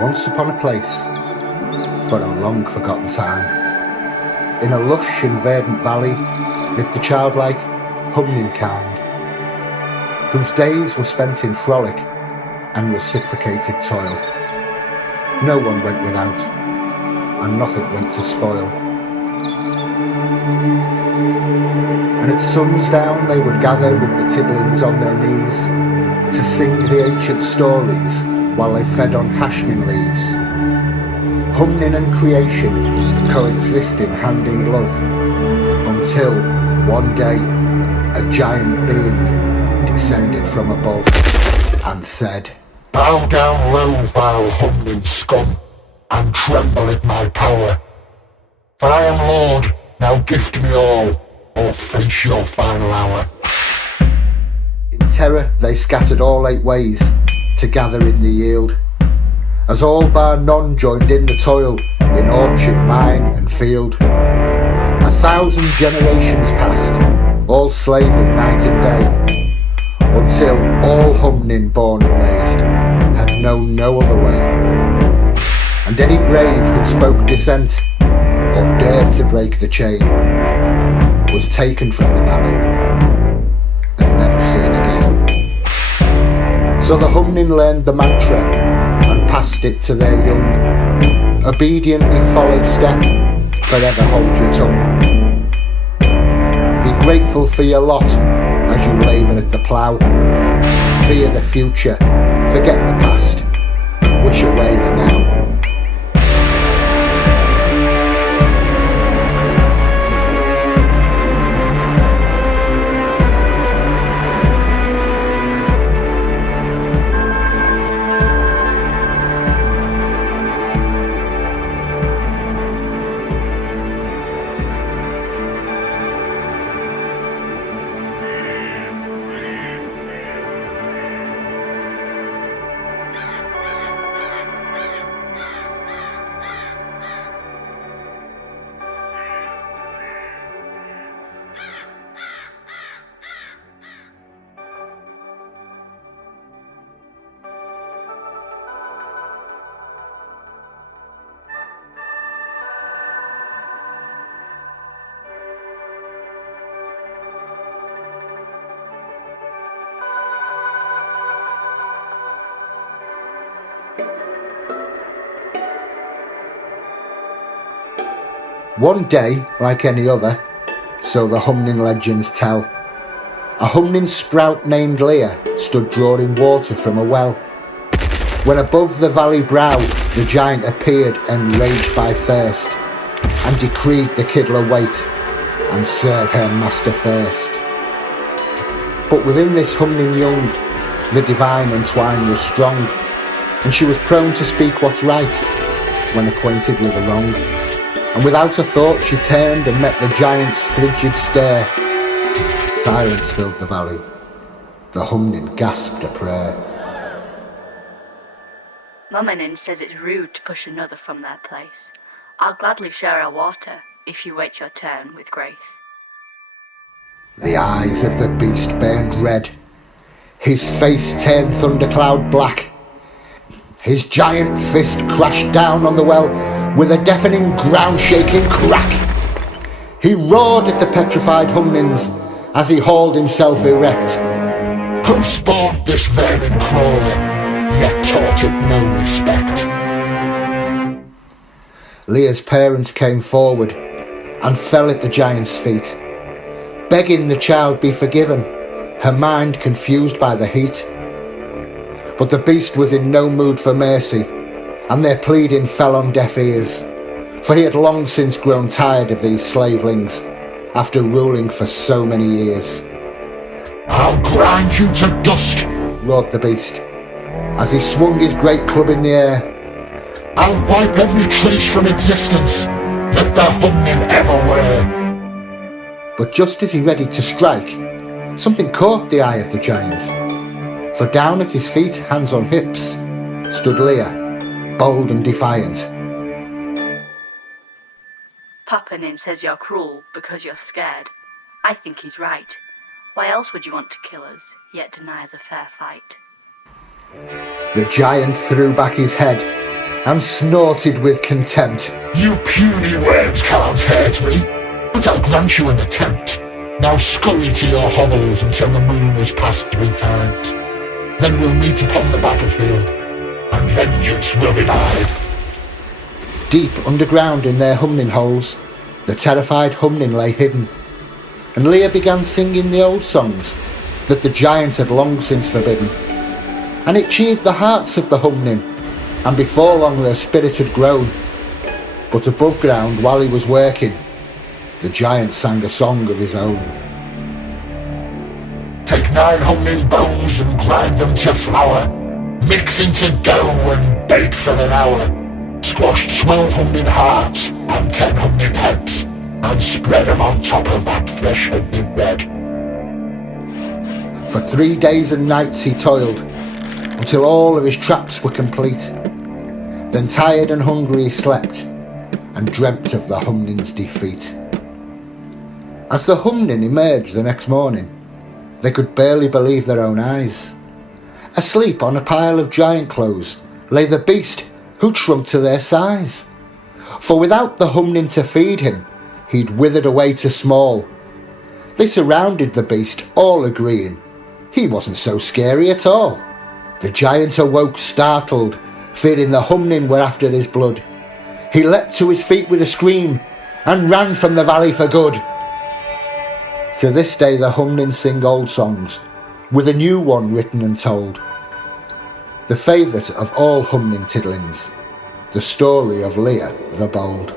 Once upon a place, for a long forgotten time, in a lush and verdant valley lived the childlike humning kind, whose days were spent in frolic and reciprocated toil. No one went without, and nothing went to spoil. And at sun's down they would gather with the tiddlings on their knees to sing the ancient stories while they fed on hashmin leaves. Humning and creation coexisting hand in glove, until one day a giant being descended from above and said, "Bow down low, vile humning scum, and tremble at my power. For I am Lord, now gift me all, or face your final hour." In terror they scattered all 8 ways to gather in the yield, as all bar none joined in the toil in orchard, mine and field. 1,000 generations passed, all slaving night and day, until all humning born and raised had known no other way. And any brave who spoke dissent or dared to break the chain was taken from the valley and never seen again. So the humning learned the mantra and passed it to their young. Obediently follow step, forever hold your tongue. Be grateful for your lot as you labour at the plough. Fear the future, forget the past, wish away the now. One day, like any other, so the humning legends tell, a humning sprout named Leah stood drawing water from a well, when above the valley brow the giant appeared enraged by thirst, and decreed the kiddler wait and serve her master first. But within this humning young, the divine entwine was strong, and she was prone to speak what's right when acquainted with the wrong. And without a thought she turned and met the giant's frigid stare. Silence filled the valley. The humning gasped a prayer. Mummin says it's rude to push another from their place. I'll gladly share our water if you wait your turn with grace. The eyes of the beast burned red. His face turned thundercloud black. His giant fist crashed down on the well with a deafening ground-shaking crack. He roared at the petrified humnings as he hauled himself erect. Who spawned this vermin crawler, yet taught it no respect? Leah's parents came forward and fell at the giant's feet, begging the child be forgiven, her mind confused by the heat. But the beast was in no mood for mercy, and their pleading fell on deaf ears, for he had long since grown tired of these slavelings, after ruling for so many years. "I'll grind you to dust," roared the beast, as he swung his great club in the air. "I'll wipe every trace from existence that the humning ever were." But just as he readied to strike, something caught the eye of the giant, for down at his feet, hands on hips, stood Leah, bold and defiant. Papanin says you're cruel because you're scared. I think he's right. Why else would you want to kill us, yet deny us a fair fight? The giant threw back his head and snorted with contempt. You puny worms can't hurt me, but I'll grant you an attempt. Now scurry to your hovels until the moon has passed 3 times. Then we'll meet upon the battlefield, and vengeance will be mine. Deep underground in their humning holes, the terrified humning lay hidden, and Leah began singing the old songs that the giant had long since forbidden. And it cheered the hearts of the humning, and before long their spirit had grown. But above ground, while he was working, the giant sang a song of his own. Take 9 humning bones and grind them to flour. Mix into dough and bake for an hour. Squash 12 humning hearts and 10 humning heads, and spread them on top of that fresh humning bread. For 3 days and nights he toiled, until all of his traps were complete. Then tired and hungry he slept, and dreamt of the humning's defeat. As the humning emerged the next morning, they could barely believe their own eyes. Asleep on a pile of giant clothes lay the beast who'd shrunk to their size. For without the humning to feed him, he'd withered away to small. They surrounded the beast, all agreeing he wasn't so scary at all. The giant awoke startled, fearing the humning were after his blood. He leapt to his feet with a scream and ran from the valley for good. To this day the humning sing old songs, with a new one written and told. The favourite of all humning tiddlings, the story of Leah the Bold.